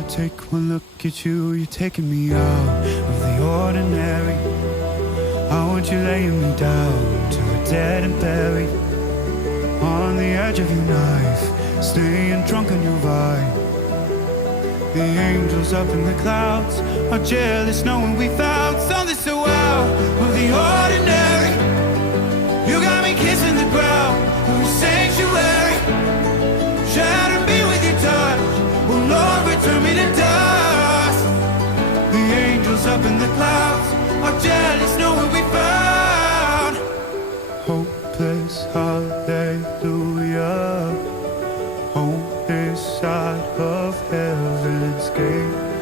I take one look at you, you're taking me out of the ordinary. I want you laying me down to a dead and buried on the edge of your knife, staying drunk on your vine. The angels up in the clouds are jealous knowing we found something so out of the ordinary. You got me kissing the ground of a sanctuary. Shatter me with your touch, oh Lord, return me to dust. The angels up in the clouds are jealous knowing we found hopeless hallelujah on this side of heaven's gate.